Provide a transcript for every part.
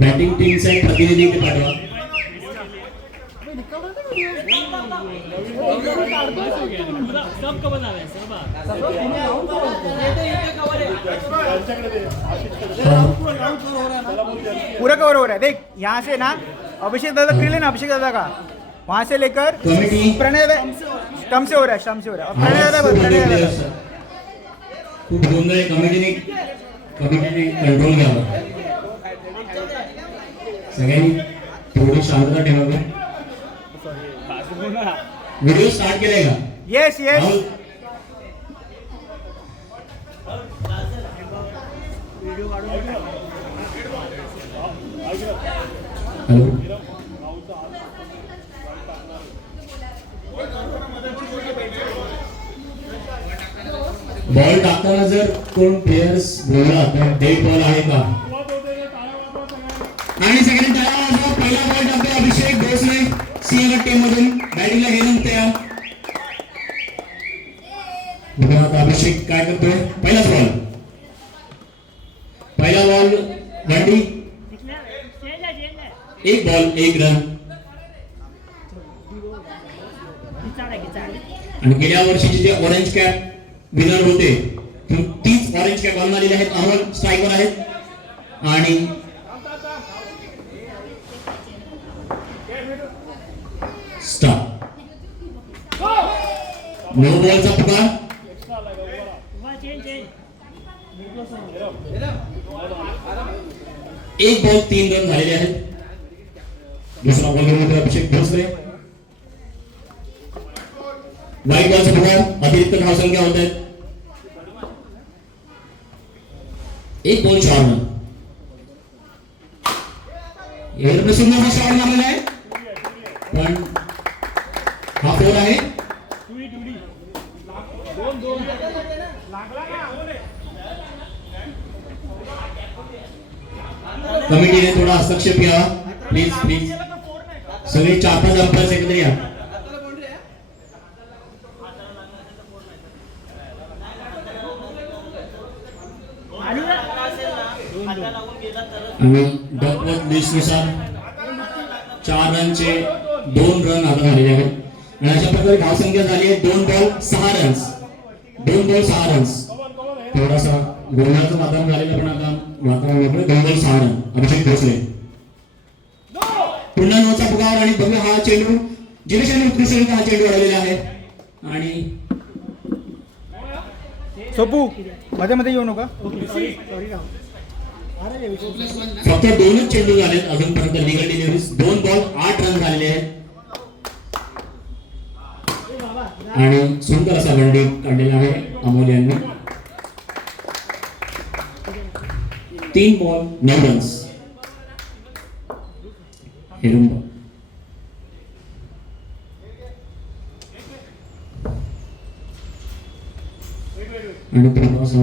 Batting टीमचा एक प्रतिनिधी इथे पाठवा. पूरा कवर हो रहा है. देख यहाँ से ना अभिषेक दादा क्लीन है ना, अभिषेक दादा का वहाँ से लेकर प्रणय स्टम्प से हो रहा है, स्टम्प से हो रहा है. प्रणय दादा खूप गोंधळ आहे. कमिटीने कंट्रोल घ्यावा. सगळ्यांनी थोडी शांतता ठेवावी. व्हिडिओ स्टार्ट केलाय का? Yes yes. हॅलो. बॉल टाकताना जर कोण प्लेयर्स बोलला तर डेड बॉल आहे का? आणि सगळ्यांनी टाळ्या वाजवा. पहिला बॉल टाकतो अभिषेक भोसले सिंहगड टीम मधून. बॅटिंगला गेलं तयार. बघा आता अभिषेक काय करतोय. पहिलाच बॉल. पहिला बॉल गाडी. एक बॉल एक रन. आणि गेल्या वर्षीचे जे ऑरेंज कॅप विनर होते तीच ऑरेंज कॅप घालून आलेले आहेत. अमोल स्ट्रायकर आहेत. आणि स्टार नो बॉलचा पुकार. एक बॉल 3 रन झालेले आहेत. दुसरा बॉलर अभिषेक भोसले. वाईट बॉलचा पुकार. अतिरिक्त धावसंख्या होत आहेत. एक बॉल 4 रन. एवढं सुंदर हा शॉट मारलेला आहे पण हा 4 आहे. कमिटीने थोडा हस्तक्षेप घ्यावा प्लीज प्लीज. सगळे 4-5 अंपायर्स एकत्र या. आणि डकवर्थ लिस्टनुसार 4 रनचे 2 रन आता झालेले आहेत. आणि अशा प्रकारे धावसंख्या झाली आहे 2 बॉल 6 रन्स. 2 ball 6 runs. थोडासा गोंधळाचं वातावरण झालेलं पण आता वातावरण वेगळं. 2 बॉल 6 रन अभिषेक भोसले. पुन्हा नोचा पुकार. आणि बघा हा चेंडू जिनेशाने उत्कृष्टरित्या हा चेंडू अडवलेला आहे. आणि सोपू मध्ये मध्ये येऊ नका. फक्त 2च चेंडू झालेत अजूनपर्यंत लीगल डिलिव्हरीज. 2 बॉल 8 रन झालेले आहेत. आणि सुंदर असा वनडे काढलेला आहे अमोल यांनी. 3 बॉल 9 रन्स. हेरुंबा आणि थोडासा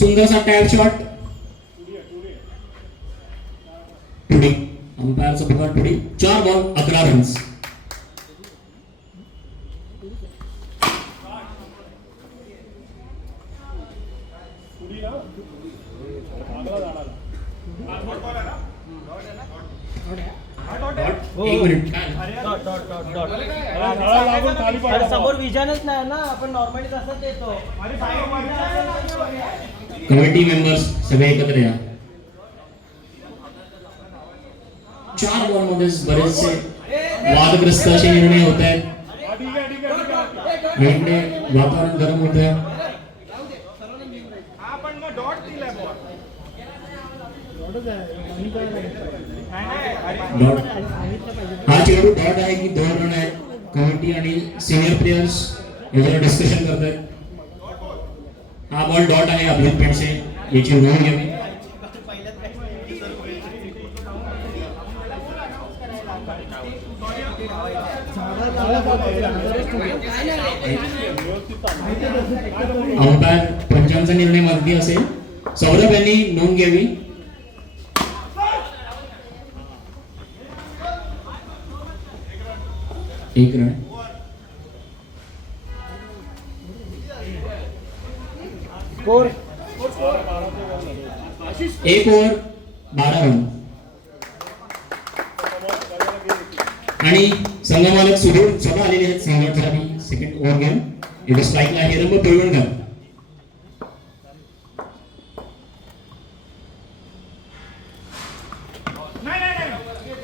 सुंदरसा टॅप शॉट. टुडी अंपायरचा पुकार. टुडी. 4 बॉल 11 रन्स. समोर विजनच नाही ना. आपण नॉर्मली तसंच देतो. कमिटी मेंबर्स सगळे एकत्र या. 4 बॉल मध्ये बरेचसे वादग्रस्त असे निर्णय होत आहेत. इकडे वातावरण गरम होत आहे. हा चेंडू डॉट आहे की 2 रन आहे. कमिटी आणि सिनियर प्लेयर्स याच्यावर डिस्कशन करतात. हा बॉल डॉट आहे अभिजित पेंडसे. याची नोंद घ्यावी. अंपायर पंचांचा निर्णय मागणी असेल. सौरभ यांनी नोंद घ्यावी. 1 रन. Score 1 over 12 run. आणि संघमालक सुधीर स्वतः आलेले आहेत संघासाठी सेकंड ओव्हर घेऊन. इथे स्ट्राईकला हिरंब पिळवणकर.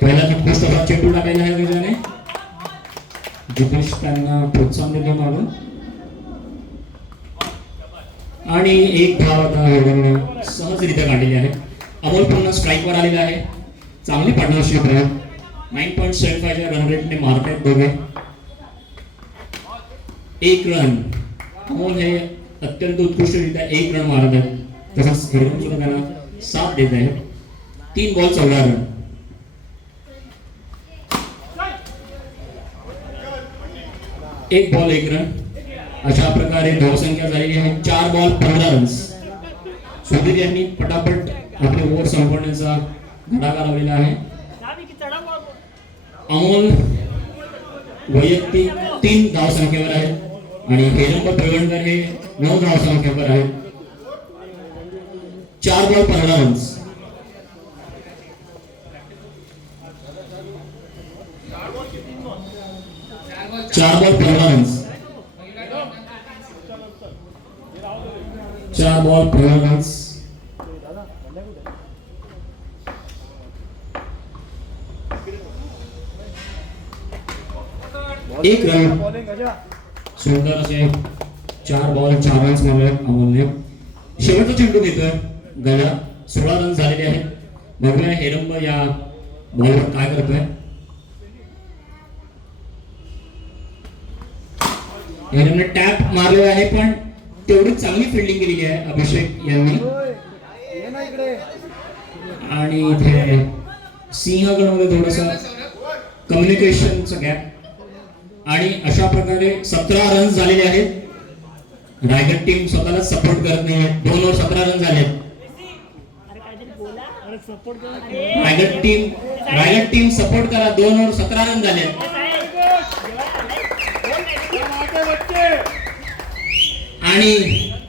पहिला फटकोस तसा चेंडू टाकायला आहे त्याने. जितेश त्यांना प्रोत्साहन देतो मागून. आणि एक धाव आता हिरंबने सहजरित्या काढलेली आहे. अमोल पुन्हा स्ट्राईकवर आलेला आहे. चांगली पार्टनरशिप आहे. 9.75 रन रेटने मारतायत दोघे. 1 रन. अमोल हे अत्यंत उत्कृष्टरित्या 1 रन मारत आहेत. तसंच हिरम सुद्धा त्यांना साथ देत आहे. 3 बॉल 14 रन. एक बॉल 1 रन. अशा प्रकारे धावसंख्या झालेली आहे 4 बॉल 15 रन्स. सुधीर यांनी पटापट आपले ओव्हर संपवण्याचा धडाका लावलेला आहे. अमोल वैयक्तिक 3 धावसंख्येवर आहेत आणि हेरंब पिळवणकर हे 9 धावसंख्येवर आहेत. 4 बॉल 15 रन्स. चार बॉल 15 रन्स. 4 ball 15 runs. एक रन. सुंदर असे 4 बॉल 4 रन्स मारले अमोलने. शेवटचा चेंडू घेतोय गळा. 16 रन झालेले आहेत. बघूया हेरंब या बॉलवर काय करतोय. हेरंबने टॅप मारले आहे पण तेवढी चांगली फिल्डिंग केलेली आहे अभिषेक यांनी. आणि इथे सिंहगडमध्ये थोडंसं कम्युनिकेशनचा गॅप. आणि अशा प्रकारे 17 रन झालेले आहेत. रायगड टीम स्वतःला सपोर्ट करत नाही आहे. 2 ओव्हर 17 रन झाले. रायगड टीम सपोर्ट करा. 2 ओव्हर 17 रन झाले. आणि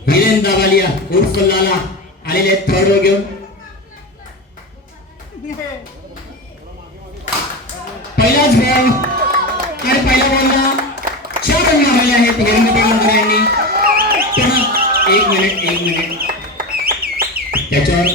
हिरेन दावालिया उर्फ लाला आलेले आहेत थर्ड ओव्हर घेऊन. पहिलाच बॉल आणि पहिल्या बॉलला 4 रन मारले आहेत हिरेन दावालिया यांनी. पुन्हा 1 मिनिट त्याच्यावर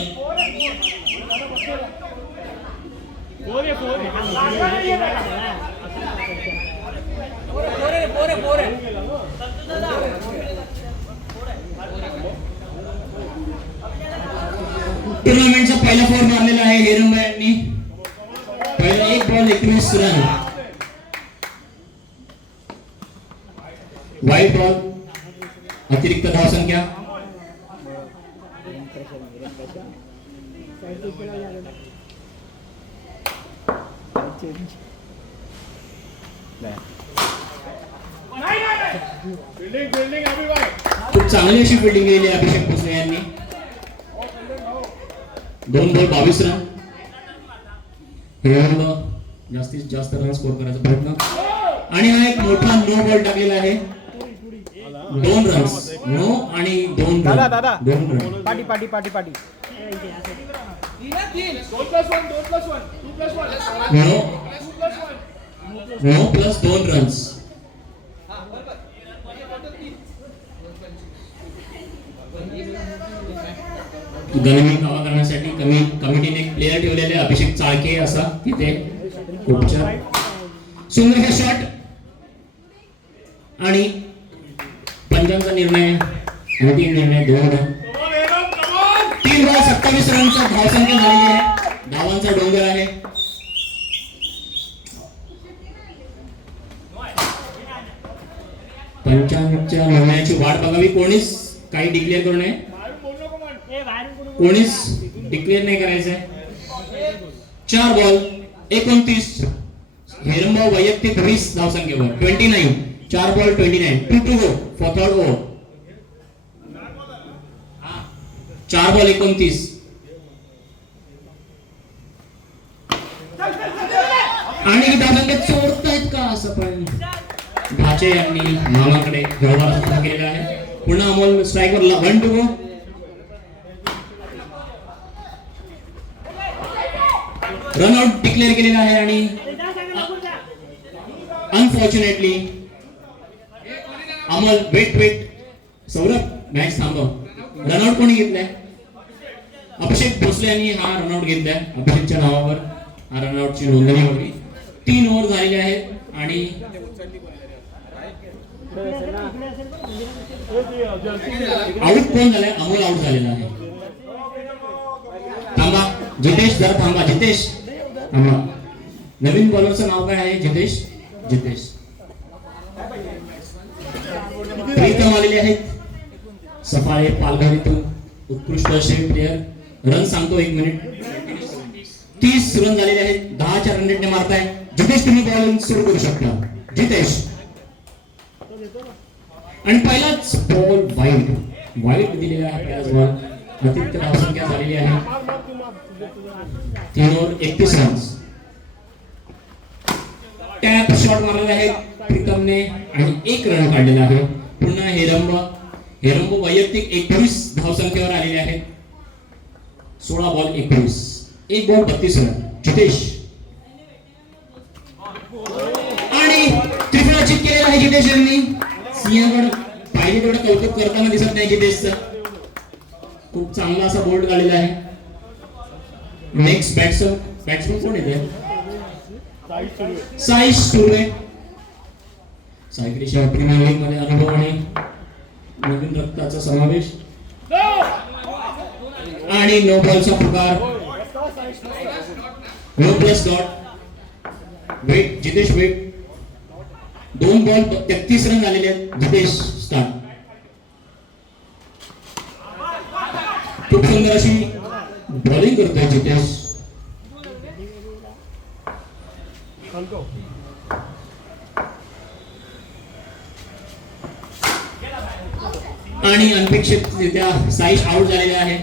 टुर्नामेंटचा पहिला 4 मारलेला आहे हेरंब यांनी. पहिला 1 बॉल 21 रन. वाईट बॉल अतिरिक्त धावसंख्या. खूप चांगली अशी फिल्डिंग केली आहे अभिषेक भोसले यांनी. 2 बॉल 22 रन. जास्तीत जास्त रन स्कोर करायचा प्रयत्न. आणि हा एक मोठा नो बॉल टाकलेला आहे. 2 रन्स. नो आणि 2 दादा दादा 2 रन. पाटी पाटी पाटी पाटी. No plus 2 runs. गनिमी कावा करण्यासाठी कमिटीने एक प्लेयर ठेवलेले अभिषेक चाळके असा तिथे. खूप छान सुंदर हे शॉट. आणि पंचांचा निर्णय अंतिम निर्णय 2 रन. 3 बॉल 27 रनचा धावसंख्या झालेली आहे. धावांचा डोंगर आहे. पंचांच्या निर्णयाची वाट बघावी. कोणीच काही डिक्लेअर करू नये. कोणीच डिक्लेअर नाही करायचंय. 4 बॉल 29. हेरंबा वैयक्तिक 20 धावसंख्येवर 29. 4 ball 29. 2 to go for third over. 4 ball 29. आणि धावसंख्या चोरतायत का असं पण चाचे यांनी मामाकडे गौरवाला सुद्धा केलेला आहे. पुन्हा Amol striker 1 to go. Run out declare केलेला आहे आणि unfortunately Amol wait Saurabh match थांबव. रनआउट कोणी घेतलाय? अभिषेक भोसले यांनी हा रनआउट घेतलाय. अभिषेकच्या नावावर हा रनआउटची नोंदणी होती. 3 ओव्हर झालेले आहेत आणि आउट कोण झालाय? अमोल आउट झालेला आहे. थांबा जितेश, जरा थांबा जितेश, थांबा. नवीन बॉलरचं नाव काय आहे? जितेश. प्रीतम आलेले आहेत सफाळे पालघर इथून, उत्कृष्ट असे प्लेयर. रन सांगतो 1 मिनिट. 30 रन झालेले आहेत. 10च्या रन रेटने मारताय. जितेश तुम्ही बॉलिंग सुरू करू शकता. जितेश. आणि पहिलाच बॉल वाईड दिलेला आहे. पहिलाच बॉल अतिरिक्त धावसंख्या झालेली आहे. 3 ओव्हर 31 रन्स. टॅप शॉट मारलेला आहे प्रीतमने आणि 1 रन काढलेला आहे. पुन्हा हेरंब वैयक्तिक 21 धावसंख्येवर आलेले आहेत. 16 बॉल 21, 1 बॉल 32 रन. जितेश आणि त्रिफळा चित केलेला आहे जितेश यांनी. सिंहगड पाहिजे तेवढं कौतुक करताना दिसत नाही जितेशचं. खूप चांगला असा बोल्ड काढलेला आहे. नेक्स्ट बॅट्समन कोण येते? साई सुर्वे. सायकलीच्या प्रीमियर लीग मध्ये अनुभव आणि नवीन रक्ताचा समावेश आणि नो बॉलचा पुकार. No plus dot. Wait Jitesh wait. 2 ball 33 run झालेले आहेत. जितेश स्टार्ट. खूप सुंदर अशी बॉलिंग करतोय जितेश. आणि अनपेक्षितरित्या साईश आउट झालेले आहे.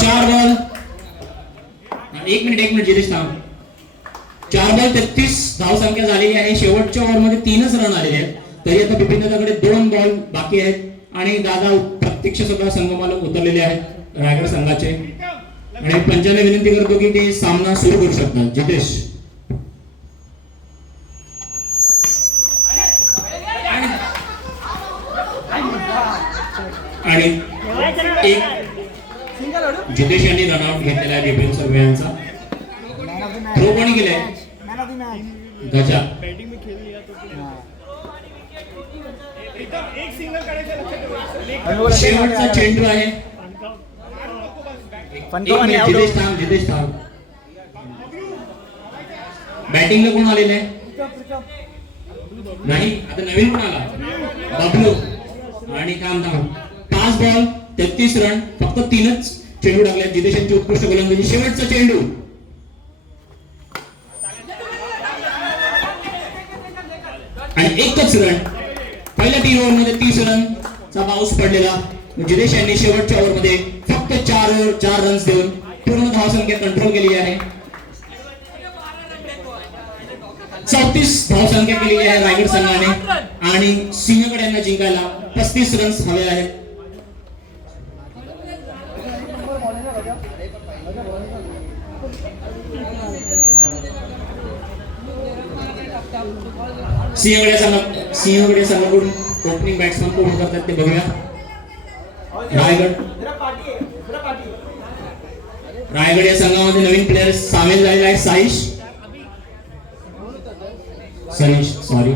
चार बॉल 1 मिनिट जितेश थांब. 4 बॉल 33 धावसंख्या झालेली आहे. शेवटच्या ओव्हरमध्ये 3च रन आलेले आहेत. तरी आता बिपिन दादाकडे 2 बॉल बाकी आहेत आणि दादा प्रत्यक्ष सुद्धा संगमाला उतरलेले आहेत रायगड संघाचे. आणि पंचाने विनंती करतो की ते सामना सुरू करू शकतात. जितेश आणि जितेश यांनी रनआउट घेतलेला आहे बिपिन सर्वे यांचा. थ्रो कोणी केलाय? गजा. शेवटचा चेंडू आहे. जितेश थांब. बॅटिंगला कोण आलेलं आहे? नाही, आता नवीन कोण आला? बबलू. आणि थांब 5 बॉल 33 रन. फक्त 3च चेंडू टाकले. जितेश यांची उत्कृष्ट गोलंदाजी. शेवटचा चेंडू आणि 1च रन. पहिल्या 3 ओव्हरमध्ये 30 रनचा बाउस पडलेला. जितेश यांनी शेवटच्या ओव्हरमध्ये फक्त 4 रन्स देऊन पूर्ण धावसंख्या कंट्रोल केली आहे. 34 धावसंख्या केलेली आहे रायगड संघाने आणि सिंहगड यांना जिंकायला 35 रन्स हवे आहेत. सिंहगड संघाकडून ओपनिंग बॅट्समन कोण करतात ते बघूया. रायगड या संघामध्ये नवीन प्लेयर सामील झालेला आहे. सनीश सॉरी.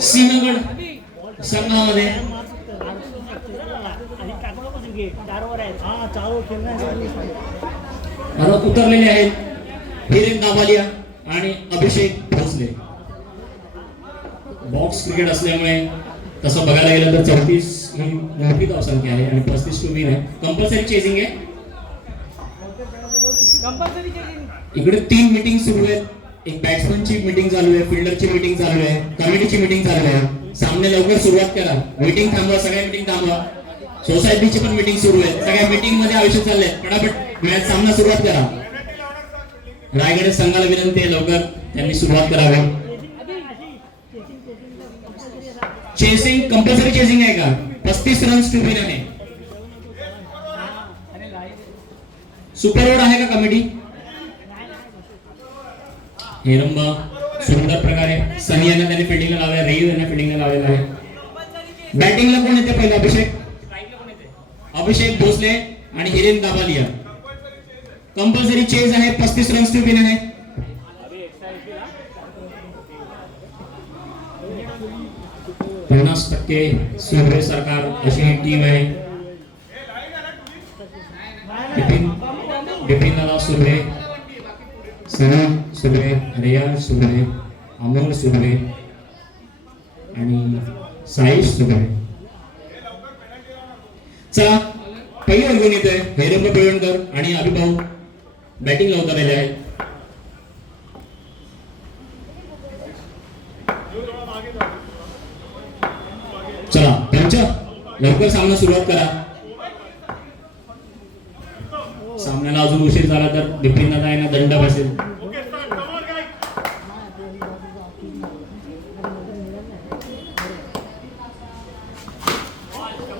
सिंहगड संघामध्ये उतरलेले आहेत हिरेन दाबालिया आणि अभिषेक भोसले. बॉक्स क्रिकेट असल्यामुळे तसं बघायला गेलं तर 34 ही मोठी धावसंख्या आहे आणि 35 टू विन आहे. कंपल्सरी चेसिंग आहे. इकडे 3 मीटिंग सुरू आहेत एक बॅट्समनची मीटिंग चालू आहे, फिल्डरची मीटिंग चालू आहे, कमिटीची मीटिंग चालू आहे. सामने लवकर सुरुवात करा. मीटिंग थांबवा, सगळ्या मीटिंग थांबवा. सोसायटीची पण मीटिंग सुरू आहे. सगळ्या मीटिंग मध्ये आयुष्य चाललंय. फटाफट मॅच सामना सुरुवात करा. रायगड संघाला विनंती आहे लवकर त्यांनी सुरुवात करावी. चेसिंग कंपल्सरी चेसिंग आहे का? 35 रन्स टू विन आहे. सुपर ओव्हर आहे का कमिटी? हेरंब सुंदर प्रकारे सनी यांना त्यांनी फिल्डिंगला लावले, रेयू यांना फिल्डिंगला लावलेला आहे. बॅटिंगला कोण येते पहिला? अभिषेक भोसले आणि हिरेन दाबालिया. कंपल्सरी चेज आहे. 35 रन्स टू विन आहे. पन्नास टक्के सुर्वे सरकार अशी ही टीम आहे. बिपिन दादा सुर्वे, सना सुर्वे, रिया सुर्वे, अमोल सुर्वे आणि साईश सुर्वे. चला पहिली वर्गून येतोय हेरंब पिळवणकर आणि अभिभाऊ बॅटिंगला उतरलेले आहेत. चला पंच लवकर सामना सुरुवात करा. सामन्याला अजून उशीर झाला तर बिपिन दादा यांना दंड बसेल.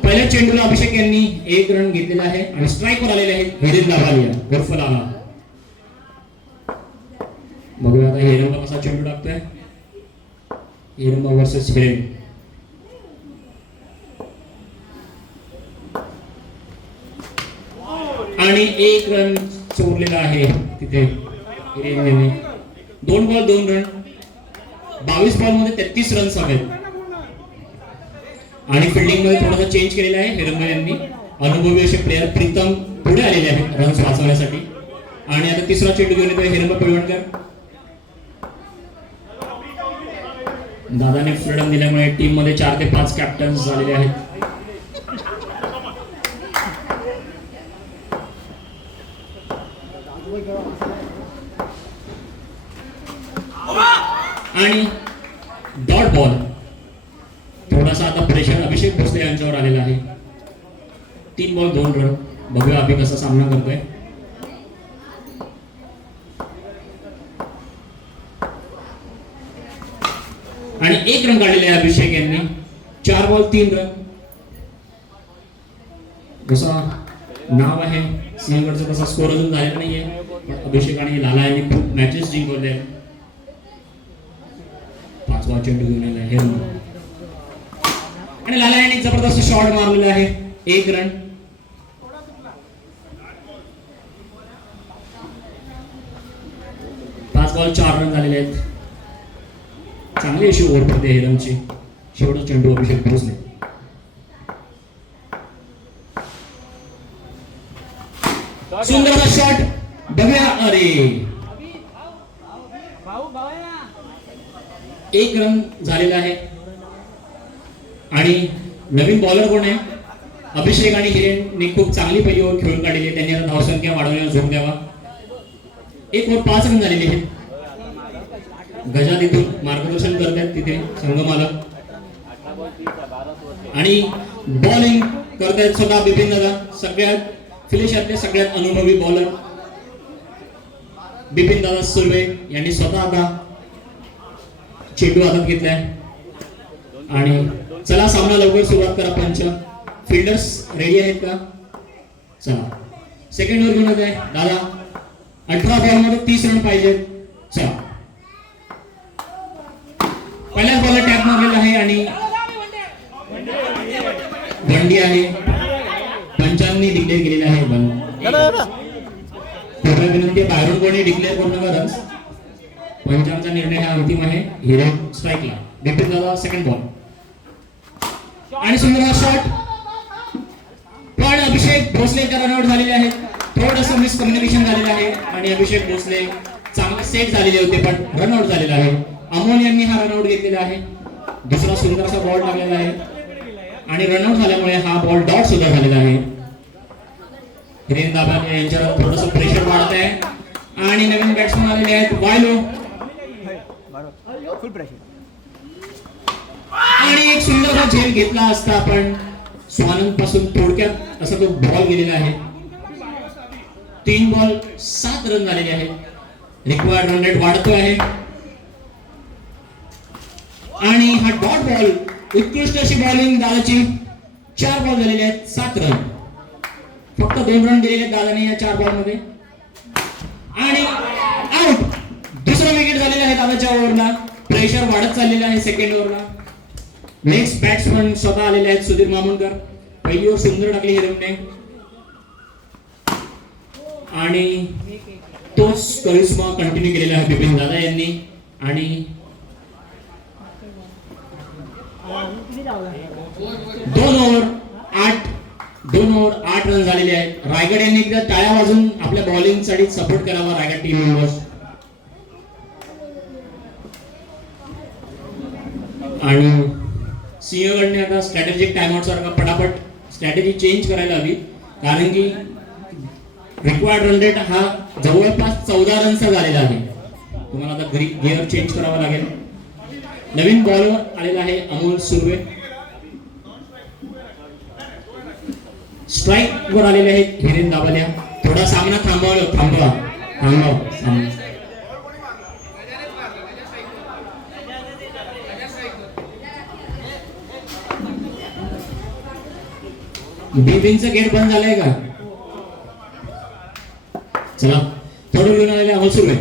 पहिल्या चेंडूला अभिषेक यांनी 1 रन घेतलेला आहे आणि स्ट्राईक वर आलेले आहेत हिरेन दाभालिया उर्फ लाला. बघूया आता हिरेनला कसा चेंडू टाकतोय. हिरेन वर्सेस हिरेन. आणि 1 रन चोरलेला आहे तिथे हिरेनने. 2 बॉल 2 रन. 22 बॉल मध्ये 33 रन्स हवेत. आणि फिल्डिंग मध्ये थोडासा चेंज केलेला आहे हिरंब यांनी. अनुभवी असे प्लेयर प्रीतम पुढे आलेले आहेत रन्स वाचवण्यासाठी. आणि आता तिसरा चेंडू घेऊन येतोय हिरंब पिळवणकर. दादाने फ्रीडम दिल्यामुळे टीम मध्ये 4 ते 5 कॅप्टन्स झालेले आहेत. आणि डॉट बॉल. थोडासा आता प्रेशर अभिषेक भोसले यांच्यावर आलेला आहे. 3 बॉल 2 रन. बघूया अभि कसा सामना करतोय. आणि 1 रन काढलेले आहे अभिषेक यांनी. 4 बॉल 3 रन. जसा नाव आहे सिंहगडचं तसा स्कोर अजून झालेला नाहीये. अभिषेक आणि लाला यांनी खूप मॅचेस जिंकवले. 5वा चेंडू घेऊन आला आहे आणि लाला यांनी जबरदस्त शॉट मारलेला आहे. 1 रन. पाच बॉल 4 रन झालेले आहेत. चांगली अशी ओव्हर पडते हेरमची. शेवटचा चेंडू अभिषेक भोसले. सुंदर शॉट. बघूया. अरे 1 रन झालेला आहे. आणि नवीन बॉलर कोण आहे? अभिषेक आणि हिरेनने खूप चांगली पहिली ओव्हर खेळून काढलेली आहे. त्यांनी आता धावसंख्या वाढवण्याला जोर द्यावा. 1 ओव्हर 5 रन झालेले आहेत. गजा तिथून मार्गदर्शन करतात तिथे संघमालक. आणि बॉलिंग करतायत स्वतः बिपिन दादा. सगळ्यात फिनिशरचे सगळ्यात अनुभवी बॉलर बिपिन दादा सुर्वे यांनी स्वतः आता चेंडू हातात घेतलाय. आणि चला सामना लवकर सुरुवात करा पंच. फिल्डर्स रेडी आहेत का? चला सेकंड ओव्हर घेऊन येत आहे दादा. 18 बॉल मध्ये 30 रन पाहिजेत. चला पहिल्याच बॉलला टॅप मारलेला आहे आणि बंडी आहे. पंचांनी डिक्लेअर केलेला आहे बंद. विनंती बाहेरून कोणी डिक्लेअर करू नका रन्स. पंचांचा निर्णय हा अंतिम आहे. हिरेन स्ट्राईकला. बिपिन दादा सेकंड बॉल. आणि सुंदर शॉट. पण अभिषेक भोसले रनआउट झालेले आहेत. थोडंसं मिसकम्युनिकेशन झालेलं आहे आणि अभिषेक भोसले चांगले सेट झालेले होते पण रनआउट झालेला आहे. अमोल यांनी हा रनआउट घेतलेला आहे. दुसरा सुंदरसा बॉल टाकलेला आहे आणि रनआउट झाल्यामुळे हा बॉल डॉट सुद्धा झालेला आहे. हिरेन दाभालिया यांच्यावर थोडंसं प्रेशर वाढत आहे. आणि नवीन बॅट्समन आलेले आहेत वायलो. फुल प्रेशर. आणि एक सुंदरसा झेल घेतला असता आपण स्वानंद पासून थोडक्यात असा तो बॉल गेलेला आहे. 3 बॉल 7 रन झालेले आहेत. रिक्वायर्ड रन रेट वाढतो आहे आणि हा डॉट बॉल उत्कृष्ट अशी बॉलिंग दादाची. 4 बॉल झालेले आहेत 7 रन. फक्त 2 रन दिलेले आहेत दादाने या 4 बॉल मध्ये आणि आउट. दुसरा विकेट झालेला आहे दादाच्या ओव्हरला. प्रेशर वाढत चाललेलं आहे सेकंड ओव्हरला. नेक्स्ट बॅट्समन स्वतः आलेले आहेत सुधीर मामुलकर. पहिली ओव्हर सुंदर टाकली हिरमने आणि तोच करिश्मा कंटिन्यू केलेला आहे बिपिन दादा यांनी. आणि 2 ओव्हर 8 रन झालेले आहेत. रायगड यांनी एकदा टाळ्या वाजून आपल्या बॉलिंग साठी सपोर्ट करावा रायगड टीम मेंबर्स. आणि सिंहगडने आता स्ट्रॅटेजिक टाइमआउट सारखा पटापट स्ट्रॅटेजी चेंज करायला हवी कारण की रिक्वायर्ड रन रेट हा जवळपास 14 रनचा झालेला आहे. तुम्हाला आता गिअर चेंज करावा लागेल. नवीन बॉलर आलेला आहे अमोल सुर्वे. स्ट्राइक वर आलेले आहेत हिरेन दाबाल्या. थोडा सामना थांबवा. बिपिनचं गेट बंद झालंय का? चला थोडं घेऊन आलेले अमोल सुर्वे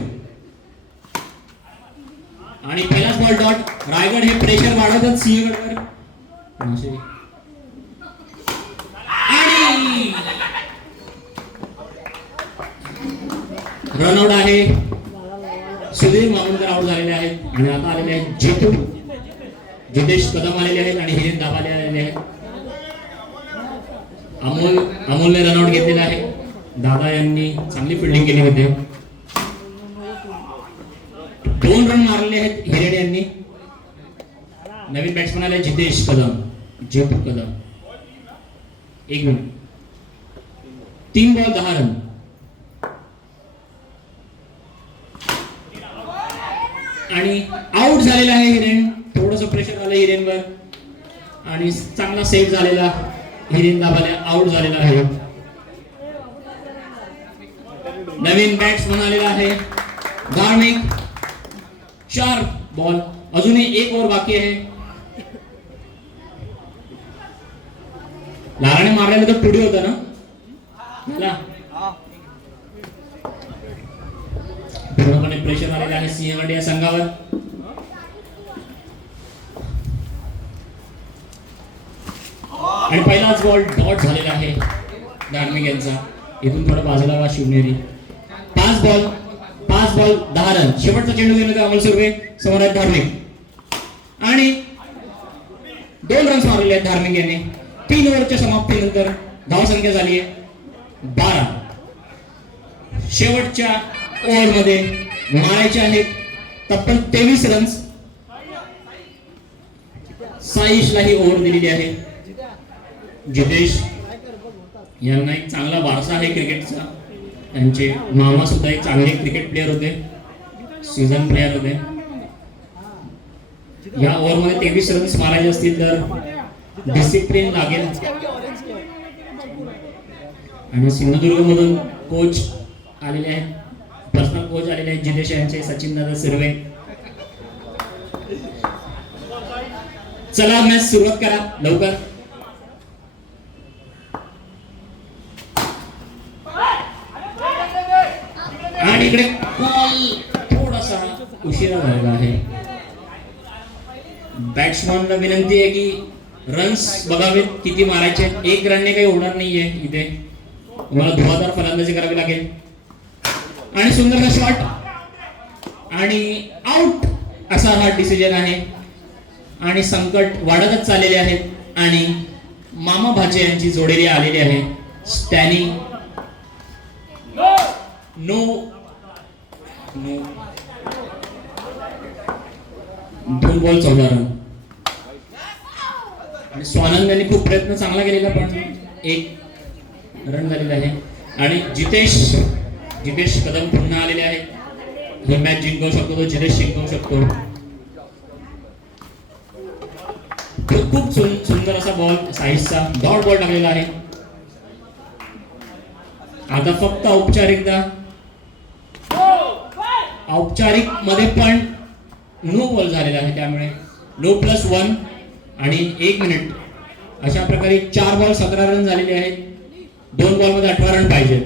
आणि पहिलाच बॉल डॉट. रायगड हे प्रेशर वाढवतात सिंहगडवर आणि रनआउट आहे. सुधीर मामुलकर आउट झालेले आहेत आणि आता आलेले आहेत जितेश कदम आलेले आहेत आणि हिरेन दाबाले आलेले आहेत. अमोलने रनआउट घेतलेला आहे. दादा यांनी चांगली फिल्डिंग केली होती. 2 रन मारलेले आहेत हिरेन यांनी. नवीन बॅट्समन आले Jitesh Kadam. 1 minute. 3 ball 10 run. आणि आउट झालेला आहे हिरेन. थोडस प्रेशर आलं हिरेनवर आणि चांगला सेट झालेला हिरेन दाबाल्या आउट झालेला आहे. नवीन बॅट्समन आलेला आहे धार्मिक. 4 बॉल अजूनही 1 ओव्हर बाकी आहे. लाराने मारलेलं तर पुढे होता ना मला. पूर्णपणे प्रेशर आलेला आहे सिंहगड या संघावर. आणि पहिलाच बॉल डॉट झालेला आहे धार्मिक यांचा. इथून थोडा बाजूला वा शिवनेरी. 5 ball 10 run. शेवटचा चेंडू घेऊन येतो अमोल सुर्वे. समोर आहेत धार्मिक आणि 2 रन्स मारलेले आहेत धार्मिक यांनी. 3 ओव्हरच्या समाप्तीनंतर धावसंख्या झाली आहे 12. शेवटच्या ओव्हरमध्ये मारायचे आहेत तब्बल 23 रन्स. साईशला ही ओव्हर दिलेली आहे. जितेश यांना एक चांगला वारसा आहे क्रिकेटचा. त्यांचे मामा सुद्धा एक चांगले क्रिकेट प्लेअर होते. सीझन प्लेअर होते. या ओव्हरमध्ये 23 रन्स मारायचे असतील तर डिसिप्लिन लागेल. आणि सिंधुदुर्ग मधून कोच आलेले आहेत. पर्सनल कोच आलेले आहेत जितेश यांचे सचिन दादा सिर्वे. चला मॅच सुरुवात करा लवकर. आणि इकडे बॉल थोडासा उशिरा झालेला आहे. बॅट्समॅनला विनंती आहे की रन्स बघावेत किती मारायचे. 1 रनने काही होणार नाहीये इथे. तुम्हाला धुवाधार फलंदाजी करावी लागेल. आणि सुंदरसा शॉट आणि आउट असा हा डिसिजन आहे. आणि संकट वाढतच चाललेले आहेत आणि मामा भाचे यांची जोडेली आलेली आहे. स्टॅनी नो 2 बॉल 14 रन. आणि स्वानंद यांनी खूप प्रयत्न चांगला केलेला पण 1 रन झालेला आहे. आणि जितेश कदम पुन्हा आलेले आहेत. ही मॅच जिंकवू शकतो तो जितेश जिंकवू शकतो. खूप सुंदर असा बॉल साईजचा डॉट बॉल टाकलेला आहे. आता फक्त औपचारिक मध्ये पण नो बॉल झालेला आहे, त्यामुळे नो +1 आणि 1 मिनिट अशा प्रकारे 4 बॉल 17 रन झालेले आहेत. 2 बॉल मध्ये 18 रन पाहिजे.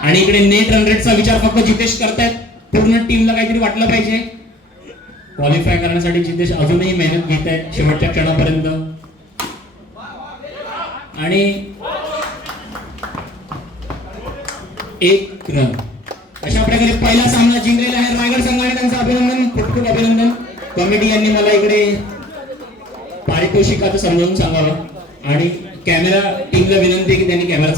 आणि इकडे नेट रन रेटचा विचार फक्त जितेश करतायत. पूर्ण टीमला काहीतरी वाटलं पाहिजे. क्वालिफाय करण्यासाठी जितेश अजूनही मेहनत घेत आहेत शेवटच्या क्षणापर्यंत. आणि 1 रन अशा प्रकारे पहिला सामना जिंकलेला आहे रायगड संघाने. त्यांचं अभिनंदन, खूप खूप अभिनंदन. कमिटी यांनी मला इकडे पारितोषिकाचं समजावून सांगावं आणि कॅमेरा टीमला विनंती आहे की त्यांनी कॅमेरा